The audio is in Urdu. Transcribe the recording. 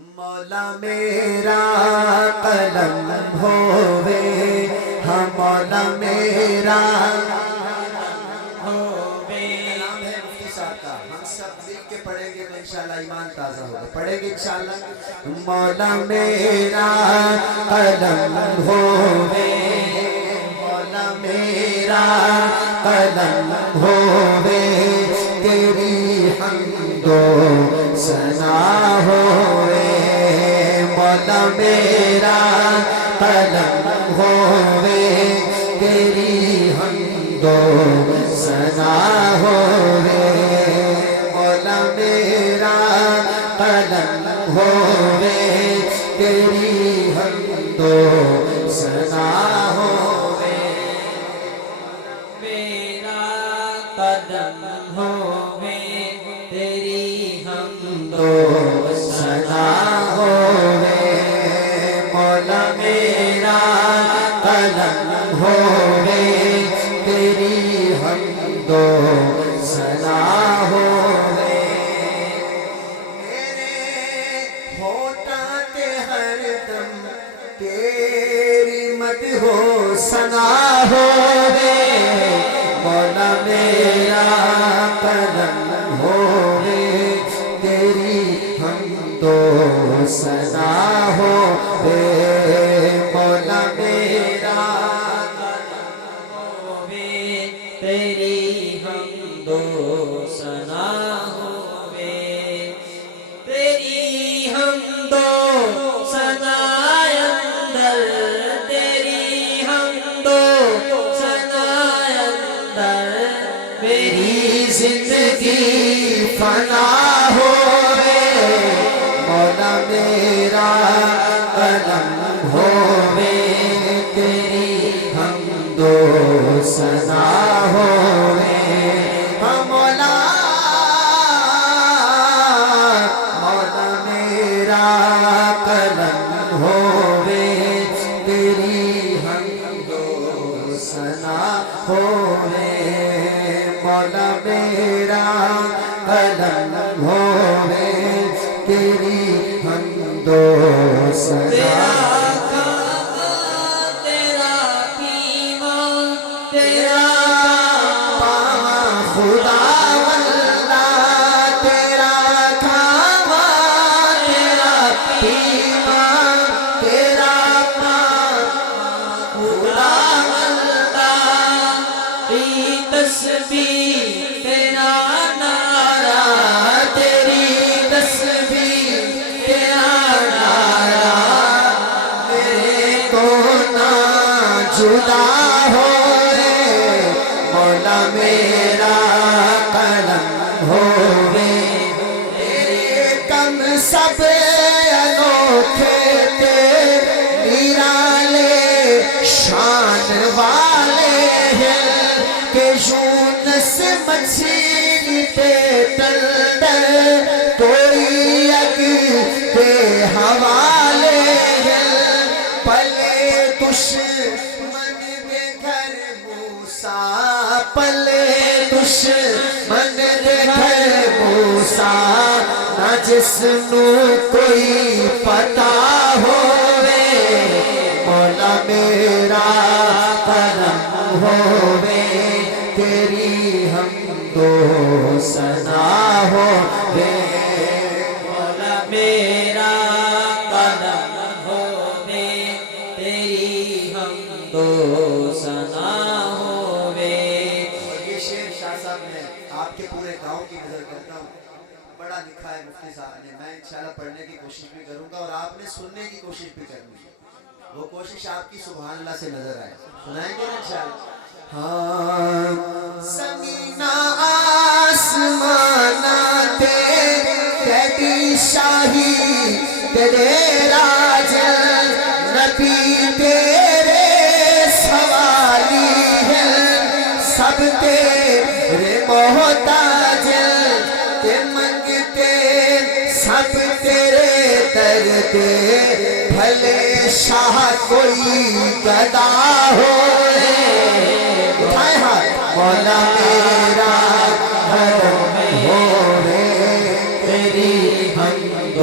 مولا میرا قلم ہووے، ہاں مولا میرا ہووے۔ نام ہے مفتی صاحب کا، ہم سب مل کے پڑھیں گے تو انشاءاللہ ایمان تازہ ہوگا۔ پڑھیں گے انشاءاللہ۔ مولا میرا قلم ہووے، مولا میرا قلم ہووے، تیری حمد و ثنا ہووے۔ مولا میرا قلم ہووے، تیری حمد و ثنا ہووے۔ مولا میرا قلم ہووے، تیری حمد و ثنا ہووے۔ میرا قدم ہووے، تیری حمد و ثنا ہووے۔ مولا میرا قلم ہووے، تیری حمد و ثنا ہووے۔ میرے ہوٹاں تے ہر دم تیری مدح و ثنا ہووے۔ مولا میرا قلم ہووے، تیری حمد و ثنا ہووے۔ مولا میرا قدم ہووے، تیری حمد و ثنا ہووے۔ تیری حمد و ثنا اندر، تیری حمد و ثنا اندر، میری زندگی فنا ہووے۔ مولا میرا قلم ہووے، تیری حمد و ثنا ہووے۔ ہاں مولا، مولا میرا قلم ہووے، تیری حمد و ثنا ہووے۔ مولا میرا قلم ہووے، تیری حمد و ثنا۔ تیرا پیماں، تیرا پاواں خدا واللہ، تیرا کھاواں، تیرا پیواں، تیرا پاواں خدا واللہ۔ تسبیح تیرا نعرہ، تیری تسبیح تیرا نعرہ، میرے تو نہ جدا ہوئے۔ مولا میرا قلم ہووے، تیرے کم سب انوکھے تے نرالے شان والے ہیں، کہ یونس مچھلی تے تندر کوئی اگ کے حوالے ہیں۔ پلے دشمن دے گھر موسیٰ، پلے دشمن دے گھر موسیٰ، نہ جس نو کوئی پتا ہووے۔ مولا میرا قلم ہووے، تیری حمد و ثنا ہووے۔ مولا میرا قدم ہووے، تیری حمد و ثنا ہووے۔ یہ شعر شاہ صاحب نے آپ کے پورے گاؤں کی نظر کرتا ہوں، بڑا لکھا ہے مفتی صاحب نے۔ میں انشاءاللہ پڑھنے کی کوشش بھی کروں گا اور آپ نے سننے کی کوشش بھی کرنی ہے، وہ کوشش آپ کی سبحان اللہ سے نظر آئے۔ سنائیں گے نا انشاءاللہ؟ ہاں زمین آسمان تیری شاہی، تیرے راج، نبی تیرے سوالی ہیں، سب تیرے محتاج، تے منگتے سب تیرے در دے، بھلے شاہ کوئی گدا ہوئے۔ اٹھائے ہاتھ، مولا میرا حرم ہووے، تیری حمد و